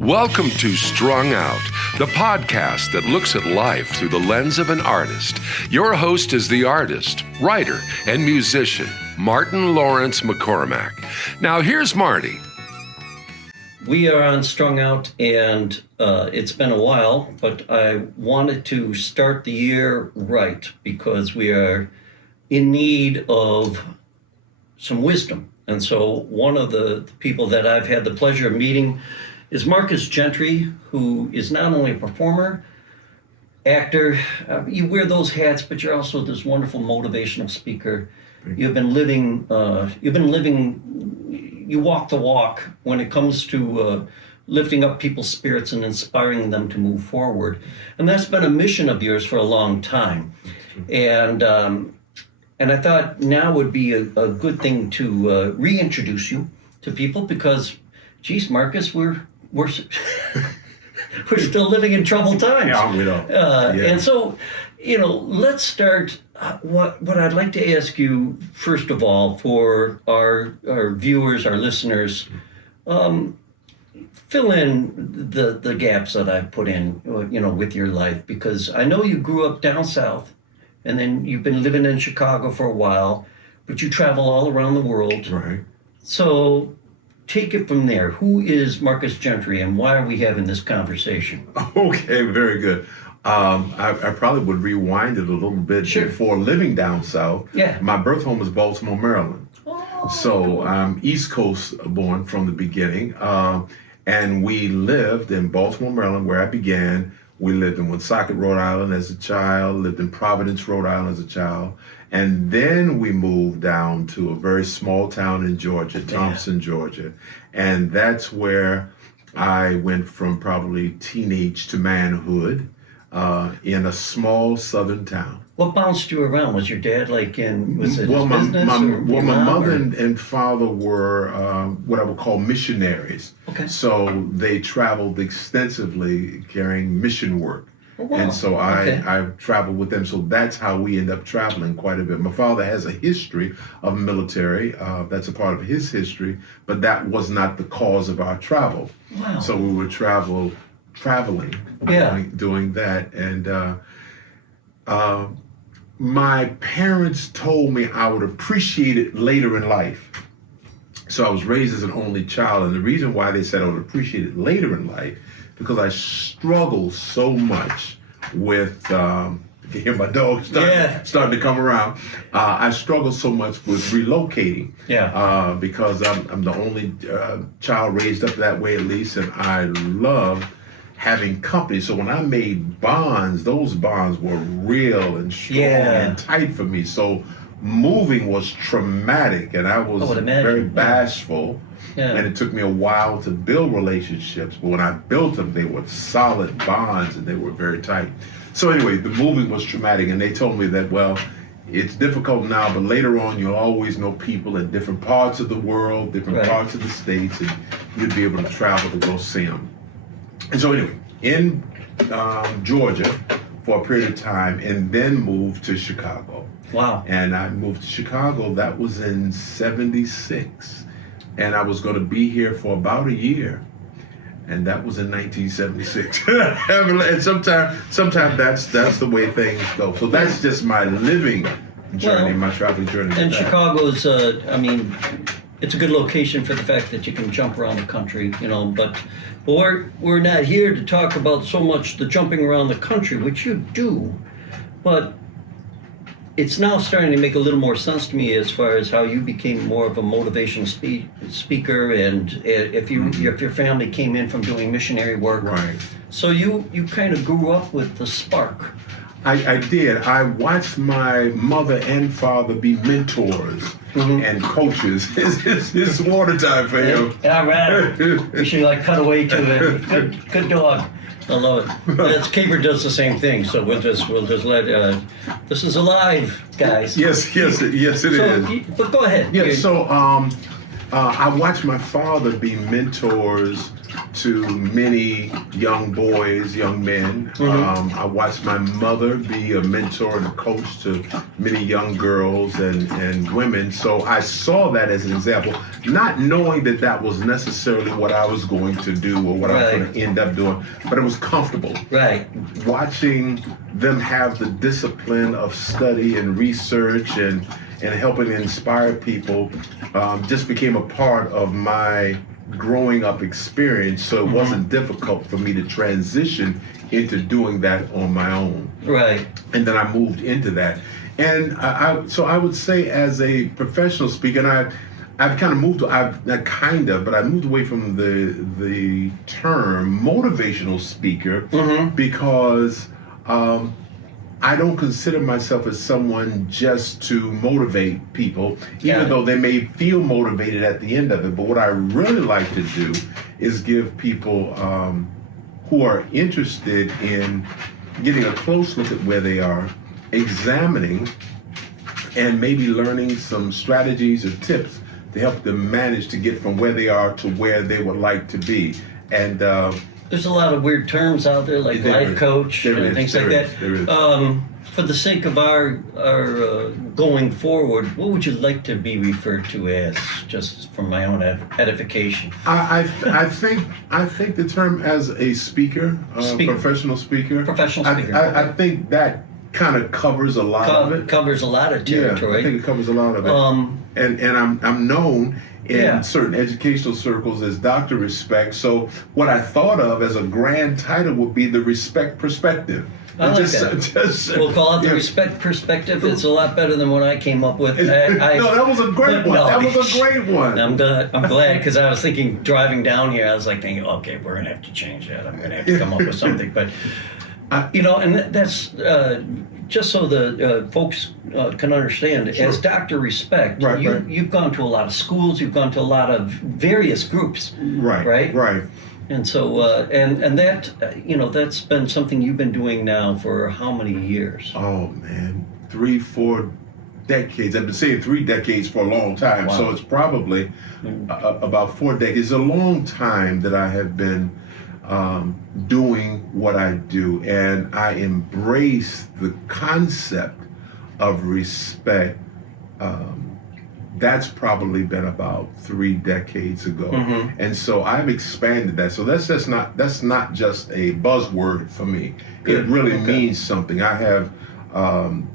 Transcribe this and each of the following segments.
Welcome to Strung Out, the podcast that looks at life through the lens of an artist. Your host is the artist, writer, and musician, Martin Lawrence McCormack. Now here's Marty. We are on Strung Out, and it's been a while, but I wanted to start the year right because we are in need of some wisdom. And so one of the people that I've had the pleasure of meeting is Marcus Gentry, who is not only a performer, actor, you wear those hats, but you're also this wonderful motivational speaker. You walk the walk when it comes to lifting up people's spirits and inspiring them to move forward. And that's been a mission of yours for a long time. And I thought now would be a good thing to reintroduce you to people because, geez, Marcus, we're still living in troubled times. Yeah, we know. And so, let's start. What I'd like to ask you, first of all, for our viewers, our listeners, fill in the gaps that I've put in, with your life, because I know you grew up down south, and then you've been living in Chicago for a while, but you travel all around the world. Right. So take it from there. Who is Marcus Gentry, and why are we having this conversation? Okay, very good. I probably would rewind it a little bit. Sure. Before living down south. Yeah. My birth home is Baltimore, Maryland. Oh. So I'm East Coast born from the beginning. And we lived in Baltimore, Maryland, where I began. We lived in Woonsocket, Rhode Island as a child, lived in Providence, Rhode Island as a child. And then we moved down to a very small town in Georgia, Thompson, Georgia. And that's where I went from probably teenage to manhood in a small southern town. What bounced you around? Was your dad my business? My mother and father were what I would call missionaries. Okay. So they traveled extensively carrying mission work. Oh, wow. And so I've traveled with them. So that's how we end up traveling quite a bit. My father has a history of military. That's a part of his history, but that was not the cause of our travel. Wow. So we would traveling, doing that. And my parents told me I would appreciate it later in life. So I was raised as an only child. And the reason why they said I would appreciate it later in life, because I struggled so much with, you can hear my dog starting to come around. I struggled so much with relocating. Yeah. Because I'm the only child raised up that way, at least, and I love having company. So when I made bonds, those bonds were real and strong and tight for me. So moving was traumatic, and I was very bashful. Yeah. And it took me a while to build relationships, but when I built them, they were solid bonds and they were very tight. So anyway, the moving was traumatic, and they told me that, well, it's difficult now, but later on you'll always know people in different parts of the world, different parts of the states, and you'll be able to travel to go see them. And so anyway, in Georgia for a period of time, and then moved to Chicago. Wow. And I moved to Chicago, that was in '76. And I was going to be here for about a year. And that was in 1976. And sometimes that's the way things go. So that's just my living journey, my traveling journey. And Chicago's, it's a good location for the fact that you can jump around the country, but we're not here to talk about so much the jumping around the country, which you do, but it's now starting to make a little more sense to me as far as how you became more of a motivational speaker, and if your family came in from doing missionary work. Right. So you kind of grew up with the spark. I did. I watched my mother and father be mentors and coaches. It's water time for him. Yeah, right. We should cut away to it. Good dog. I love it. That's Caper does the same thing. So we'll just let. This is alive, guys. Yes, it is. But go ahead. Yeah. So I watched my father be mentors to many young boys, young men. I watched my mother be a mentor and a coach to many young girls and women. So I saw that as an example, not knowing that that was necessarily what I was going to do or what I was going to end up doing, but it was comfortable. Right. Watching them have the discipline of study and research and helping inspire people just became a part of my growing up experience. So it wasn't difficult for me to transition into doing that on my own. Right. And then I moved into that. And so I would say as a professional speaker, and I've kind of moved, but I moved away from the term motivational speaker because I don't consider myself as someone just to motivate people, even though they may feel motivated at the end of it. But what I really like to do is give people who are interested in getting a close look at where they are, examining, and maybe learning some strategies or tips to help them manage to get from where they are to where they would like to be. And there's a lot of weird terms out there, like life coach and things like that. For the sake of our going forward, what would you like to be referred to as, just for my own edification? I think the term as a speaker, professional speaker. Professional speaker. I think that kind of covers a lot of it. Covers a lot of territory. Yeah, I think it covers a lot of it. And I'm known in certain educational circles as Dr. Respect. So what I thought of as a grand title would be the Respect Perspective. I like that. We'll call it the Respect Perspective. It's a lot better than what I came up with. No, that was a great one. That was a great one. I'm glad, because I was thinking, driving down here, I was like thinking, okay, we're going to have to change that. I'm going to have to come up with something. But, and that's just so the folks can understand. Sure. As Dr. Respect, you've gone to a lot of schools, you've gone to a lot of various groups. Right. And so, and that, that's been something you've been doing now for how many years? Oh, man, 3-4 decades. I've been saying 3 decades for a long time. Wow. So it's probably about 4 decades. It's a long time that I have been doing what I do. And I embrace the concept of respect. That's probably been about 3 decades ago. And so I've expanded that. So that's not just a buzzword for me. It really means something. I have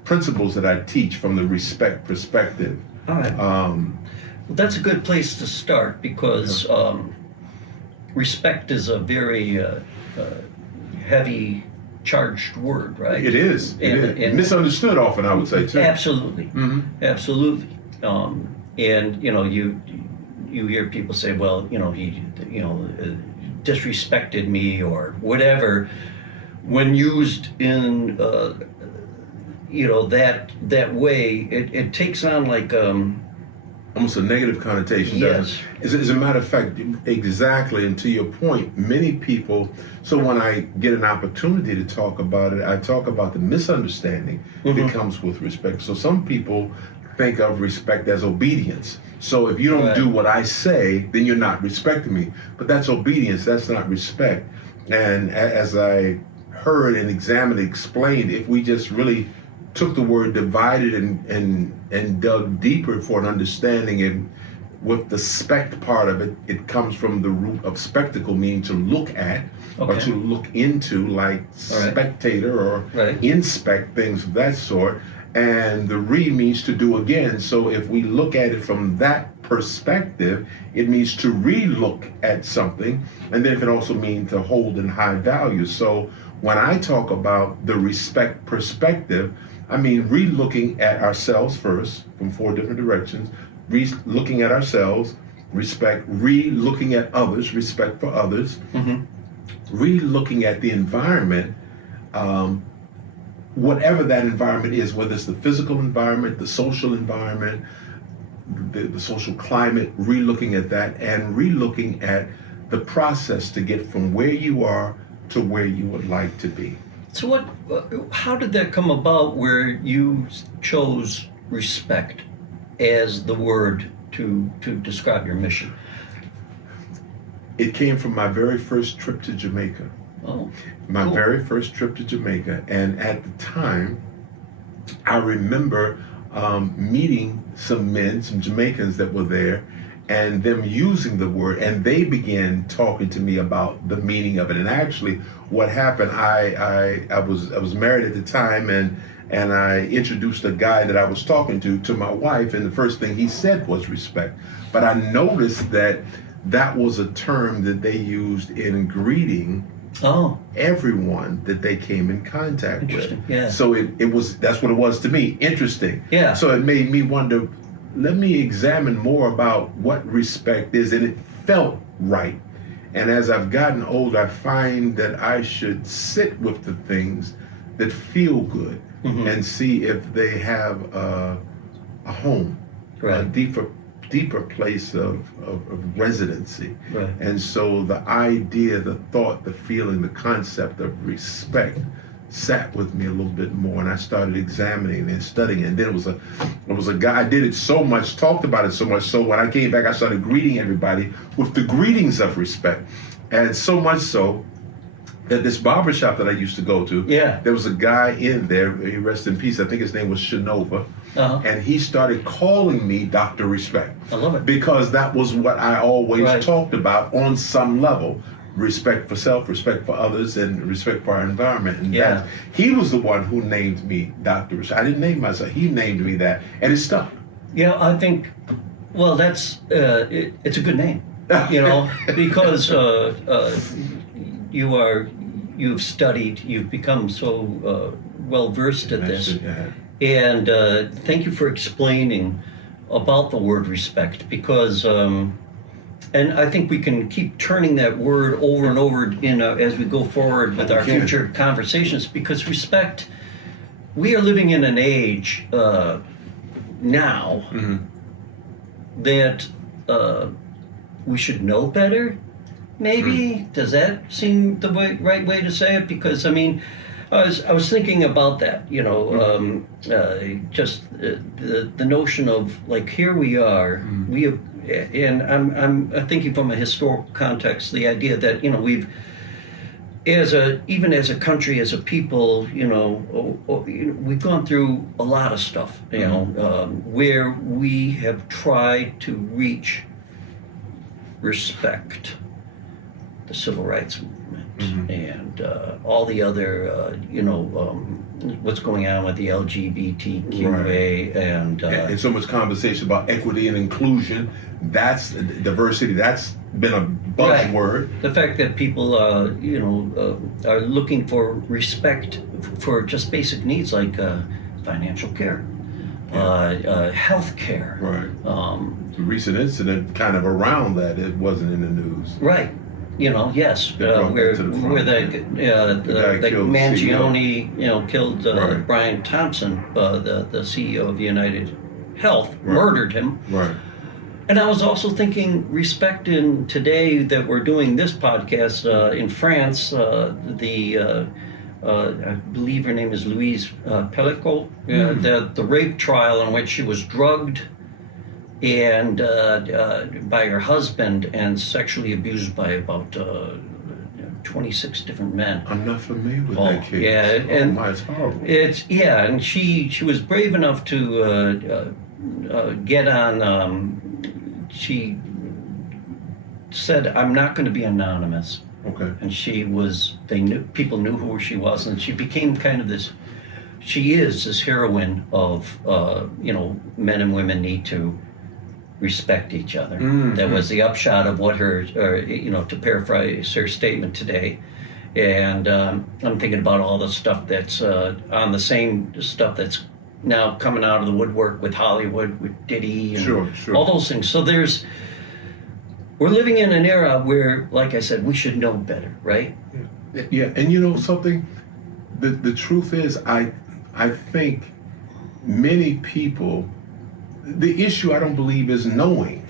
principles that I teach from the respect perspective. All right. Well, that's a good place to start, because respect is a very heavy charged word, right? It is. And misunderstood often, I would say, too. Absolutely. Absolutely. And you hear people say, well, he disrespected me or whatever, when used in that way, it takes on like almost a negative connotation. Yes. As a matter of fact, exactly, and to your point, many people, so when I get an opportunity to talk about it, I talk about the misunderstanding that comes with respect. So some people think of respect as obedience. So if you don't do what I say, then you're not respecting me. But that's obedience, that's not respect. And as I heard and examined and explained, if we just really took the word divided and dug deeper for an understanding, and with the spect part of it, it comes from the root of spectacle, meaning to look at or to look into, like spectator or inspect, things of that sort. And the means to do again. So if we look at it from that perspective, it means to re-look at something, and then it can also mean to hold in high value. So when I talk about the respect perspective, I mean re-looking at ourselves first from 4 different directions, re-looking at ourselves, respect, re-looking at others, respect for others, re-looking at the environment, whatever that environment is, whether it's the physical environment, the social environment, the social climate, re-looking at that, and re-looking at the process to get from where you are to where you would like to be. So how did that come about, where you chose respect as the word to describe your mission? It came from my very first trip to Jamaica. Oh, My cool. very first trip to Jamaica. And at the time, I remember meeting some men, some Jamaicans that were there, and them using the word, and they began talking to me about the meaning of it. And actually, what happened, I was married at the time, and I introduced a guy that I was talking to my wife, and the first thing he said was respect. But I noticed that was a term that they used in greeting Oh, everyone that they came in contact with. interesting. Yeah. So that's what it was to me, interesting. Yeah. So it made me wonder, let me examine more about what respect is, and it felt right. And as I've gotten older, I find that I should sit with the things that feel good Mhm. and see if they have a home, a Right. deeper place of residency. Right. And so the idea, the thought, the feeling, the concept of respect sat with me a little bit more, and I started examining and studying. And then it was a guy, I did it so much, talked about it so much, so when I came back, I started greeting everybody with the greetings of respect. And so much so that this barbershop that I used to go to, Yeah. there was a guy in there, he rest in peace, I think his name was Shanova, Uh-huh. and he started calling me Dr. Respect. I love it. Because that was what I always Right. talked about on some level. Respect for self, respect for others, and respect for our environment. And Yeah. he was the one who named me Dr. Respect. I didn't name myself. He named me that, and it stuck. Yeah, I think, well, that's, it's a good name, because you've studied, you've become so well-versed at this. Yeah. And thank you for explaining about the word respect, because, and I think we can keep turning that word over and over as we go forward with our Okay. future conversations, because respect, we are living in an age now Mhm. that we should know better. Maybe does that seem the right way to say it? Because I mean, I was thinking about that. Just the notion of like here we are. We have, and I'm thinking from a historical context. The idea that we've even as a country, as a people, we've gone through a lot of stuff, where we have tried to reach respect, the civil rights movement, and all the other, what's going on with the LGBTQA, And so much conversation about equity and inclusion. That's diversity. That's been a buzzword. the fact that people, are looking for respect for just basic needs like financial care, health care. Right. The recent incident kind of around that, it wasn't in the news. Right. Yes, They brought where that to the front, where guy the killed the Mangione, killed Right. Brian Thompson, the CEO of United Health, Right. murdered him. Right. And I was also thinking respect in today that we're doing this podcast in France. I believe her name is Louise Pellicot. The rape trial in which she was drugged and by her husband and sexually abused by about 26 different men. I'm not familiar with Oh, that case. yeah, Oh and my, it's horrible. And she was brave enough to get on. She said, "I'm not going to be anonymous," Okay. and people knew who she was, and she became kind of this. She is this heroine of men and women need to respect each other. Mhm. That was the upshot of what to paraphrase her statement today. And I'm thinking about all the stuff that's on the same stuff that's now coming out of the woodwork with Hollywood, with Diddy, and Sure. all those things. So we're living in an era where, like I said, we should know better, right? Yeah, and something, the truth is, I think many people, the issue I don't believe is knowing,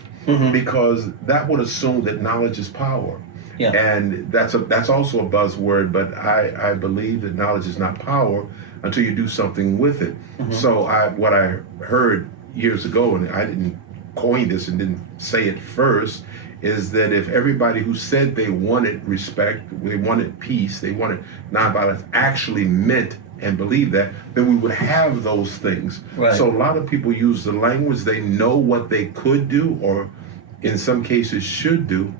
because that would assume that knowledge is power. Yeah. And that's also a buzzword, but I believe that knowledge is not power until you do something with it. So what I heard years ago, and I didn't coin this and didn't say it first, is that if everybody who said they wanted respect, they wanted peace, they wanted nonviolence, actually meant and believed that, then we would have those things. Right. So a lot of people use the language, they know what they could do, or in some cases should do,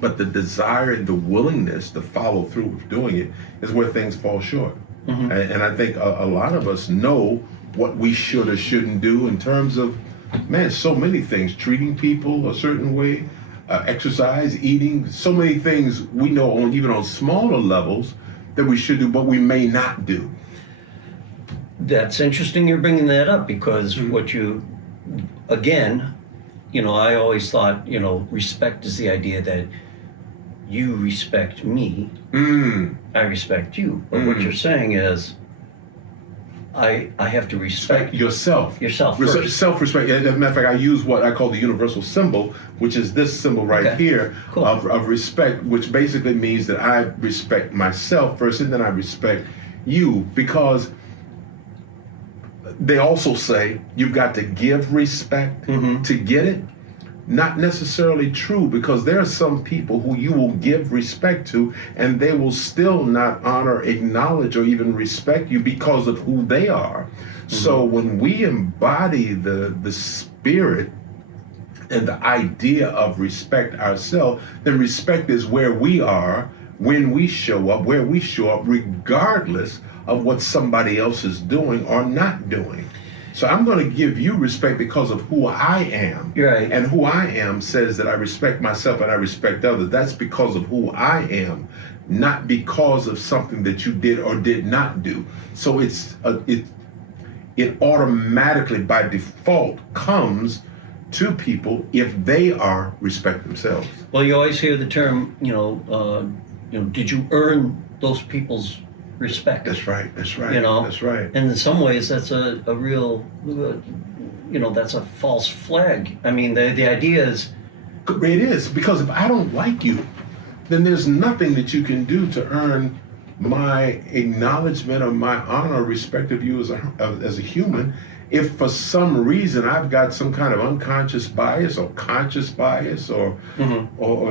but the desire and the willingness to follow through with doing it is where things fall short. And I think a lot of us know what we should or shouldn't do in terms of, man, so many things, treating people a certain way, exercise, eating, so many things we know on even on smaller levels that we should do, but we may not do. That's interesting you're bringing that up, because what you, again, I always thought, respect is the idea that you respect me, I respect you. But what you're saying is, I have to respect yourself. Yourself first. Self-respect. As a matter of fact, I use what I call the universal symbol, which is this symbol right here, cool, of respect, which basically means that I respect myself first, and then I respect you, because they also say you've got to give respect to get it. Not necessarily true, because there are some people who you will give respect to and they will still not honor, acknowledge, or even respect you because of who they are. So when we embody the spirit and the idea of respect ourselves, then respect is where we are when we show up, where we show up, regardless of what somebody else is doing or not doing. So I'm going to give you respect because of who I am. Right. And who I am says that I respect myself and I respect others. That's because of who I am, not because of something that you did or did not do. So it automatically by default comes to people if they are respect themselves. Well, you always hear the term, did you earn those people's respect? That's right. That's right. That's right. And in some ways, that's a real, that's a false flag. I mean, the idea is, it is, because if I don't like you, then there's nothing that you can do to earn my acknowledgement or my honor or respect of you as a human. If for some reason I've got some kind of unconscious bias or conscious bias or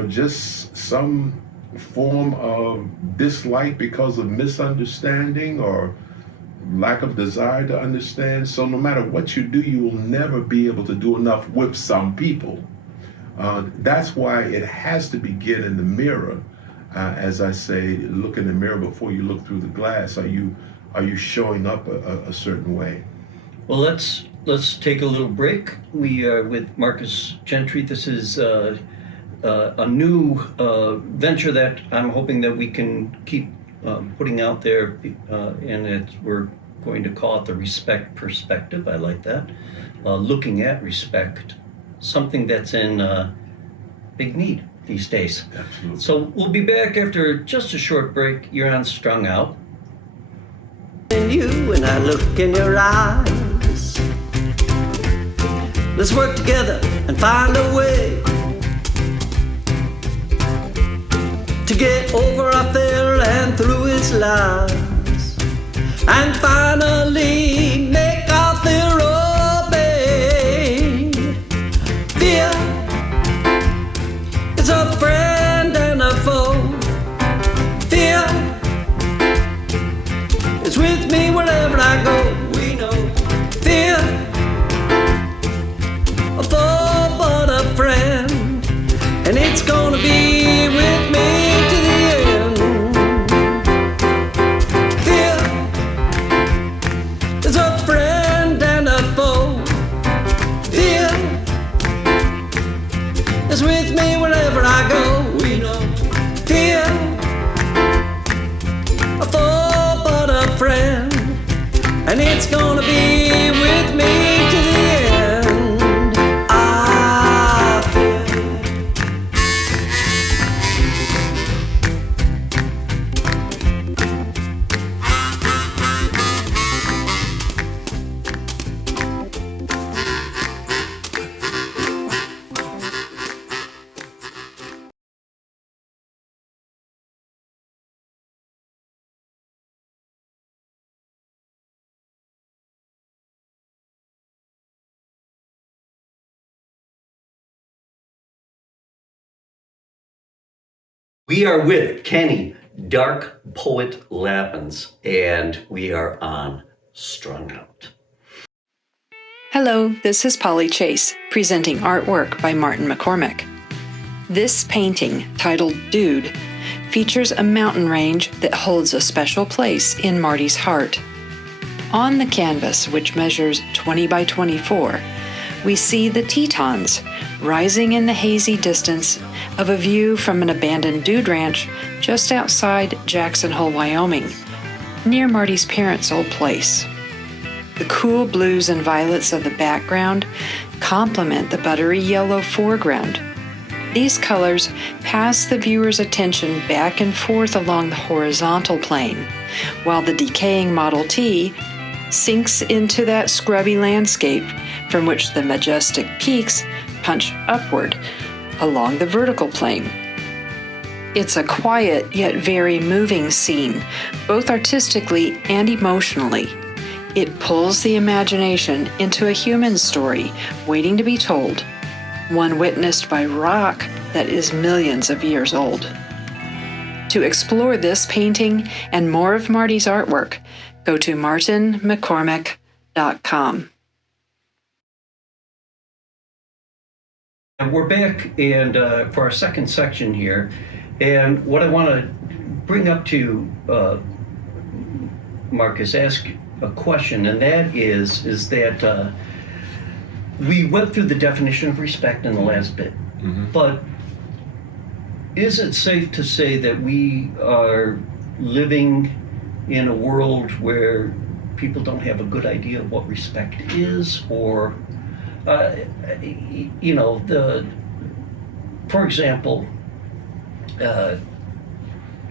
just some form of dislike because of misunderstanding or lack of desire to understand. So no matter what you do, you will never be able to do enough with some people. That's why it has to begin in the mirror. As I say, look in the mirror before you look through the glass. Are you showing up a certain way? Well, let's take a little break. We are with Marcus Gentry. This is a new venture that I'm hoping that we can keep putting out there, and we're going to call it the Respect Perspective. I like that. Looking at respect, something that's in big need these days. Absolutely. So we'll be back after just a short break. You're on Strung Out. You and I look in your eyes. Let's work together and find a way to get over our fear and through its lies, and finally make our fear obey. Fear is a friend and a foe. Fear is with me wherever I go. We know fear, a foe but a friend, and it's gonna be with me. With me wherever I go, we know fear, a foe but a friend, and it's gonna be with me to the end. I We are with Kenny, Dark Poet Lappins, and we are on Strung Out. Hello, this is Polly Chase, presenting artwork by Martin McCormick. This painting, titled Dude, features a mountain range that holds a special place in Marty's heart. On the canvas, which measures 20 by 24, we see the Tetons rising in the hazy distance of a view from an abandoned dude ranch just outside Jackson Hole, Wyoming, near Marty's parents' old place. The cool blues and violets of the background complement the buttery yellow foreground. These colors pass the viewer's attention back and forth along the horizontal plane, while the decaying Model T sinks into that scrubby landscape from which the majestic peaks punch upward along the vertical plane. It's a quiet yet very moving scene, both artistically and emotionally. It pulls the imagination into a human story waiting to be told, one witnessed by rock that is millions of years old. To explore this painting and more of Marty's artwork, go to martinmccormick.com. And we're back and for our second section here, and what I want to bring up to Mark is ask a question, and that is that we went through the definition of respect in the last bit, but is it safe to say that we are living in a world where people don't have a good idea of what respect is, or for example,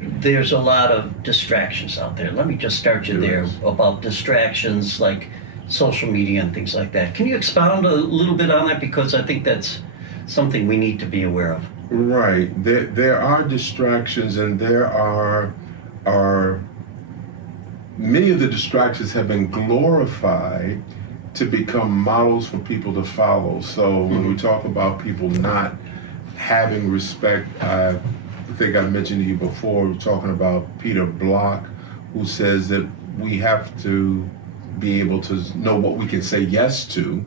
there's a lot of distractions out there. Let me just start you there about distractions like social media and things like that. Can you expound a little bit on that? Because I think that's something we need to be aware of. Right. There are distractions, and there are many of the distractions have been glorified to become models for people to follow. So when we talk about people not having respect, I think I mentioned to you before, we're talking about Peter Block, who says that we have to be able to know what we can say yes to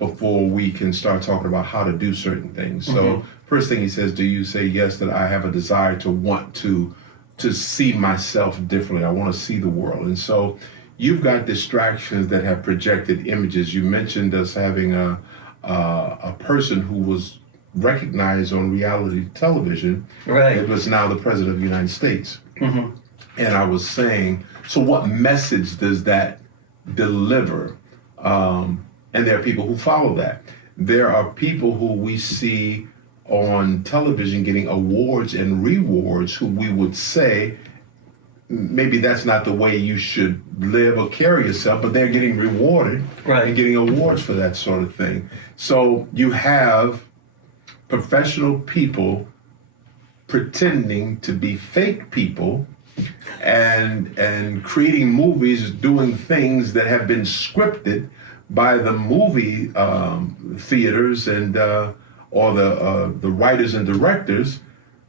before we can start talking about how to do certain things. So first thing he says, do you say yes that I have a desire to want to see myself differently? I want to see the world. And so you've got distractions that have projected images. You mentioned us having a person who was recognized on reality television. Right. It was now the president of the United States. And I was saying, so what message does that deliver? And there are people who follow that. There are people who we see on television getting awards and rewards who we would say, maybe that's not the way you should live or carry yourself, but they're getting rewarded and getting awards for that sort of thing. So you have professional people pretending to be fake people and creating movies, doing things that have been scripted by the movie theaters and or the writers and directors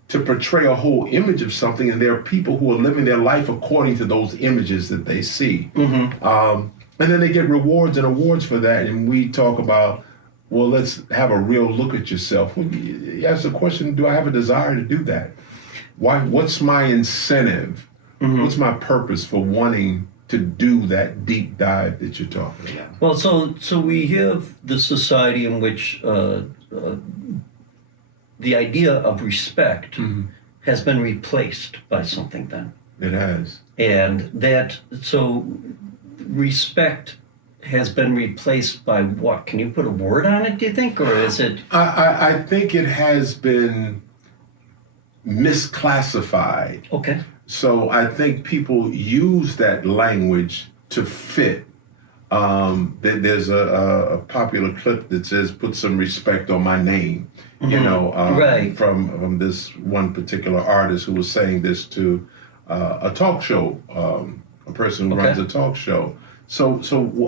to portray a whole image of something, and there are people who are living their life according to those images that they see. And then they get rewards and awards for that, and we talk about, well, let's have a real look at yourself. Well, you ask the question, do I have a desire to do that? Why? What's my incentive? What's my purpose for wanting to do that deep dive that you're talking about? Well, so we have the society in which the idea of respect has been replaced by something then. It has. And so respect has been replaced by what? Can you put a word on it, do you think? Or is it? I think it has been misclassified. Okay. So I think people use that language to fit. There's a popular clip that says, put some respect on my name, from this one particular artist who was saying this to a talk show, a person who runs a talk show. So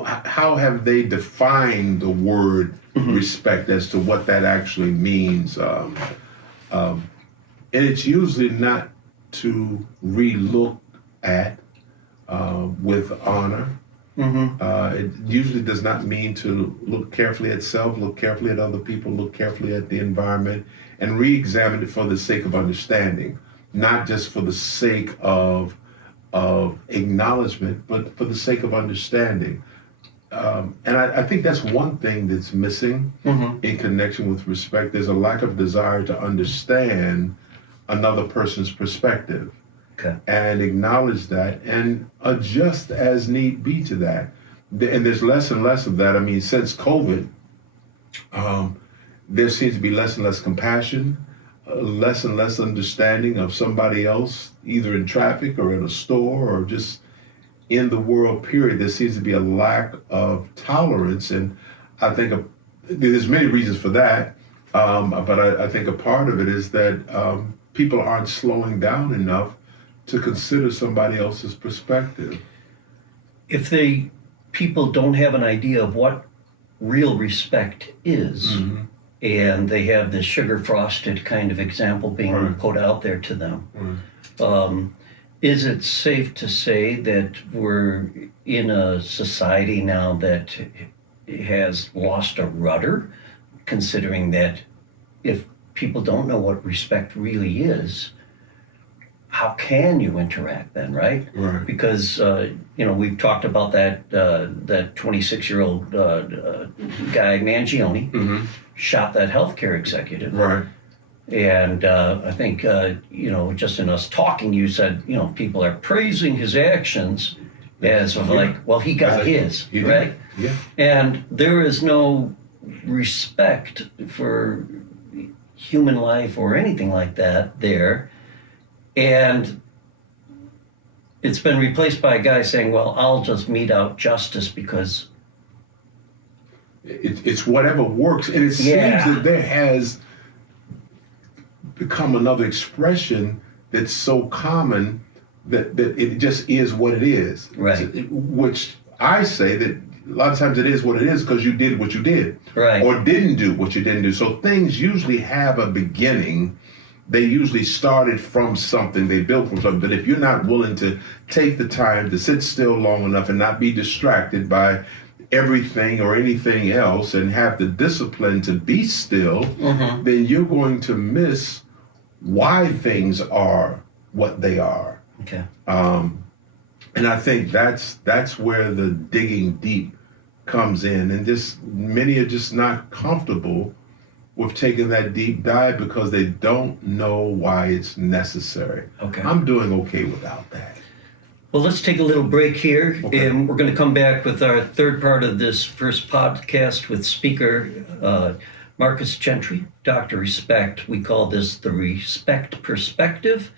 how have they defined the word respect as to what that actually means? And it's usually not to re-look at with honor. It usually does not mean to look carefully at self, look carefully at other people, look carefully at the environment, and re-examine it for the sake of understanding, not just for the sake of acknowledgement, but for the sake of understanding. And I think that's one thing that's missing in connection with respect. There's a lack of desire to understand another person's perspective. Okay. And acknowledge that and adjust as need be to that. And there's less and less of that. I mean, since COVID, there seems to be less and less compassion, less and less understanding of somebody else, either in traffic or at a store or just in the world, period. There seems to be a lack of tolerance. And I think there's many reasons for that. But I think a part of it is that people aren't slowing down enough to consider somebody else's perspective. If people don't have an idea of what real respect is, and they have this sugar frosted kind of example being put out there to them, is it safe to say that we're in a society now that has lost a rudder, considering that if people don't know what respect really is, how can you interact then, right? Right. Because we've talked about that 26-year-old guy Mangione shot that healthcare executive, Right. and I think just in us talking, you said people are praising his actions as of like, well, he got his, right? Yeah. And there is no respect for human life or anything like that there. And it's been replaced by a guy saying, well, I'll just mete out justice because... It's whatever works. And it seems that there has become another expression that's so common that it just is what it is. Right. Which I say that a lot of times it is what it is because you did what you did. Right. Or didn't do what you didn't do. So things usually have a beginning. They usually started from something, they built from something. But if you're not willing to take the time to sit still long enough and not be distracted by everything or anything else and have the discipline to be still, then you're going to miss why things are what they are. Okay. And I think that's where the digging deep comes in. And just many are just not comfortable with taking that deep dive because they don't know why it's necessary. Okay. I'm doing okay without that. Well, let's take a little break here, Okay. and we're going to come back with our third part of this first podcast with speaker Marcus Gentry, Dr. Respect. We call this the Respect Perspective,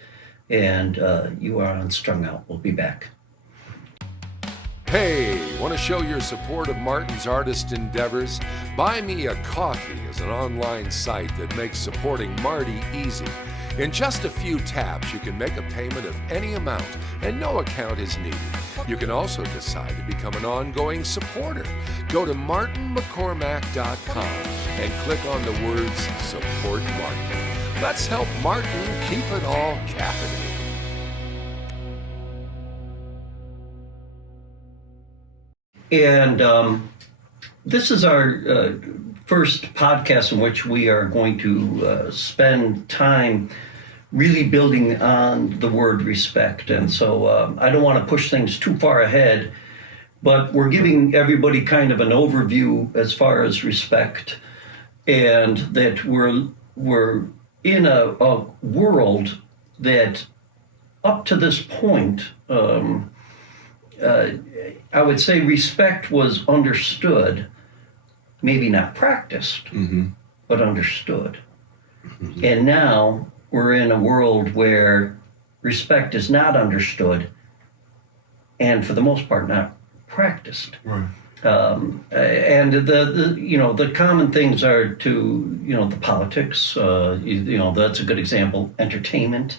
and you are on Strung Out. We'll be back. Hey, want to show your support of Martin's artist endeavors? Buy Me a Coffee is an online site that makes supporting Marty easy. In just a few taps, you can make a payment of any amount, and no account is needed. You can also decide to become an ongoing supporter. Go to martinmccormack.com and click on the words Support Martin. Let's help Martin keep it all caffeinated. And this is our first podcast in which we are going to spend time really building on the word respect. And so I don't want to push things too far ahead, but we're giving everybody kind of an overview as far as respect, and that we're in a world that up to this point, I would say respect was understood, maybe not practiced, but understood. And now we're in a world where respect is not understood and for the most part not practiced. Right. And the common things are to, the politics, that's a good example, entertainment.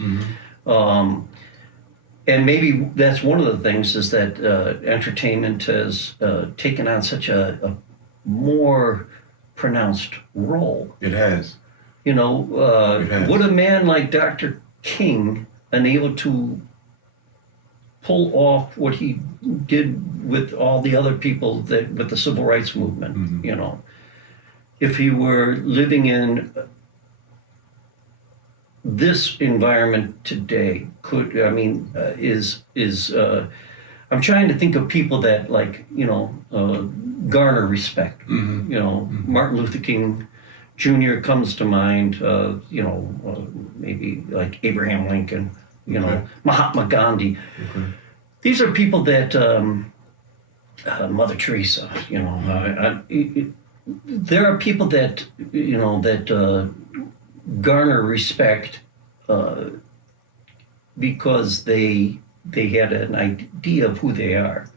And maybe that's one of the things is that entertainment has taken on such a more pronounced role. It has. Would a man like Dr. King unable to pull off what he did with all the other people with the civil rights movement, if he were living in this environment today, I'm trying to think of people that garner respect. Martin Luther King Jr. comes to mind. Maybe like Abraham Lincoln. Mahatma Gandhi. These are people that Mother Teresa. There are people that garner respect because they had an idea of who they are.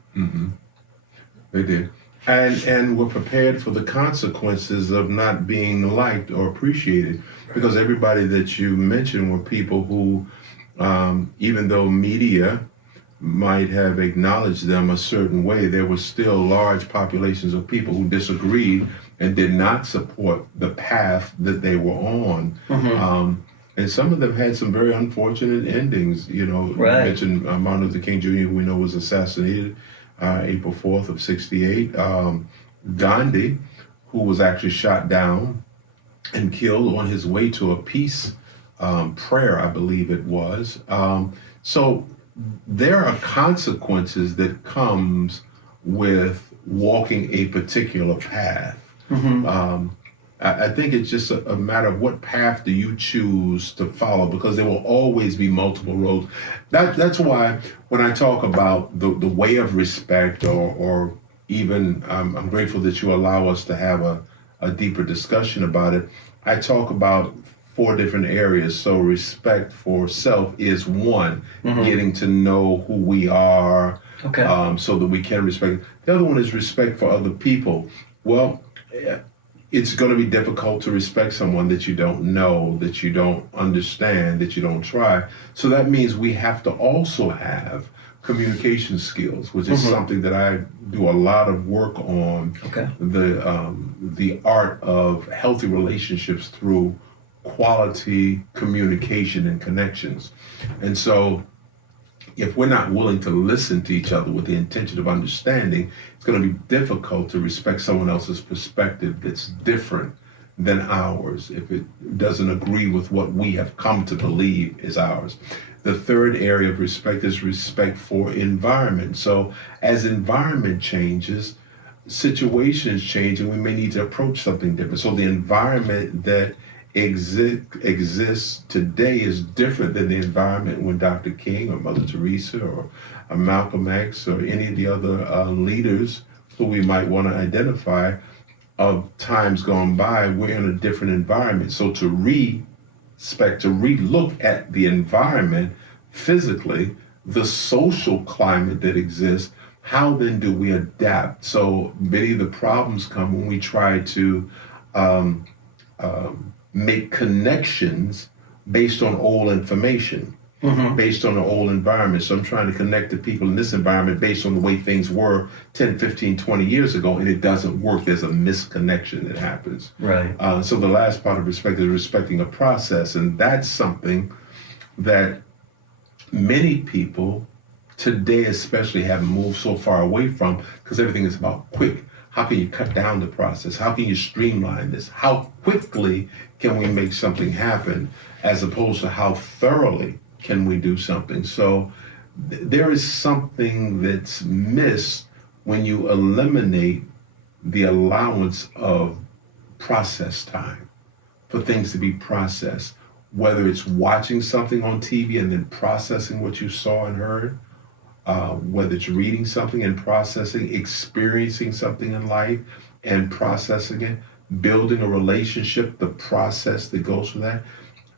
They did, and were prepared for the consequences of not being liked or appreciated. Because everybody that you mentioned were people who, even though media might have acknowledged them a certain way, there were still large populations of people who disagreed and did not support the path that they were on. And some of them had some very unfortunate endings. You mentioned Martin Luther King Jr., who we know was assassinated April 4th of '68. Gandhi, who was actually shot down and killed on his way to a peace prayer, I believe it was. So there are consequences that comes with walking a particular path. I think it's just a matter of what path do you choose to follow, because there will always be multiple roads. That's why when I talk about the way of respect, or even I'm grateful that you allow us to have a deeper discussion about it, I talk about 4 different areas. So respect for self is one, getting to know who we are, so that we can respect. The other one is respect for other people. Well, it's going to be difficult to respect someone that you don't know, that you don't understand, that you don't try. So that means we have to also have communication skills, which is something that I do a lot of work on. The art of healthy relationships through quality communication and connections. And so if we're not willing to listen to each other with the intention of understanding, it's going to be difficult to respect someone else's perspective that's different than ours, if it doesn't agree with what we have come to believe is ours. The third area of respect is respect for environment. So as environment changes, situations change, and we may need to approach something different. So the environment that exists today is different than the environment when Dr. King or Mother Teresa or Malcolm X or any of the other leaders who we might want to identify of times gone by. We're in a different environment. So to re-look at the environment physically, the social climate that exists, how then do we adapt? So many of the problems come when we try to make connections based on old information, based on the old environment. So I'm trying to connect to people in this environment based on the way things were 10, 15, 20 years ago, and it doesn't work. There's a misconnection that happens. So the last part of respect is respecting a process, and that's something that many people today especially have moved so far away from, because everything is about quick. How can you cut down the process? How can you streamline this? How quickly can we make something happen, as opposed to how thoroughly can we do something? So there is something that's missed when you eliminate the allowance of process time for things to be processed, whether it's watching something on TV and then processing what you saw and heard, whether it's reading something and processing, experiencing something in life and processing it, building a relationship, the process that goes with that,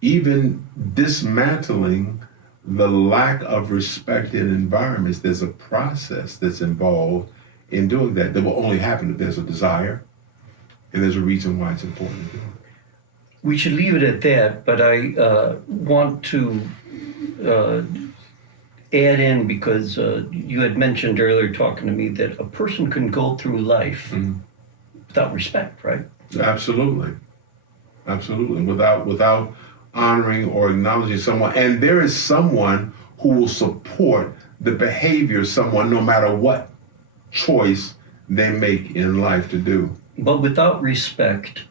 even dismantling the lack of respect in environments. There's a process that's involved in doing that will only happen if there's a desire and there's a reason why it's important to do it. We should leave it at that, but I want to add in, because you had mentioned earlier talking to me that a person can go through life without respect, right? Absolutely. Absolutely. Without honoring or acknowledging someone. And there is someone who will support the behavior of someone no matter what choice they make in life to do. But without respect,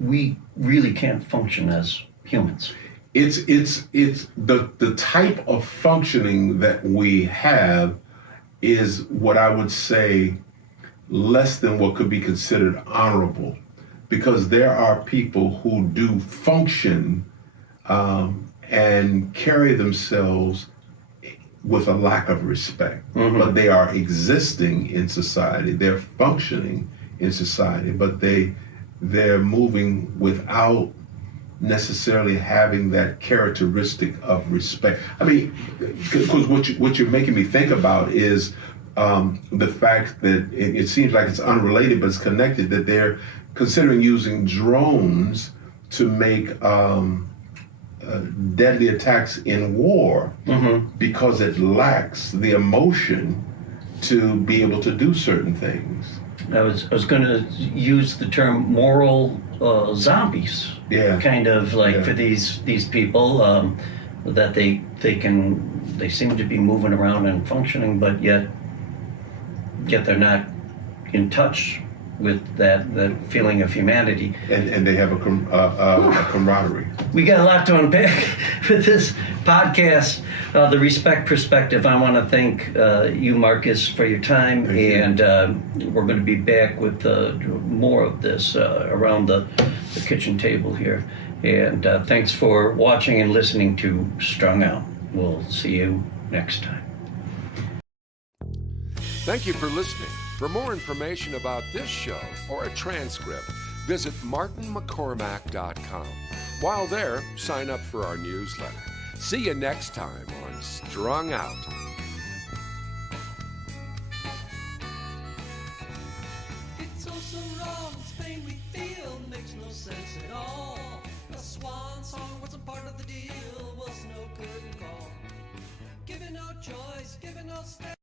we really can't function as humans. It's the type of functioning that we have is what I would say less than what could be considered honorable, because there are people who do function and carry themselves with a lack of respect, but they are existing in society, they're functioning in society, but they're moving without necessarily having that characteristic of respect. I mean, because what you're making me think about is the fact that it seems like it's unrelated, but it's connected, that they're considering using drones to make deadly attacks in war because it lacks the emotion to be able to do certain things. I was going to use the term moral zombies. Yeah. Kind of like for these people that they seem to be moving around and functioning, but yet they're not in touch with that feeling of humanity. And they have a camaraderie. We got a lot to unpack with this podcast, the respect perspective. I want to thank you, Marcus, for your time. Thank you. And we're going to be back with more of this around the kitchen table here. And thanks for watching and listening to Strung Out. We'll see you next time. Thank you for listening. For more information about this show or a transcript, visit martinmccormack.com. While there, sign up for our newsletter. See you next time on Strung Out. It's all so wrong, this pain we feel makes no sense at all. A swan song wasn't part of the deal, was no curtain call. Given no choice, given no step.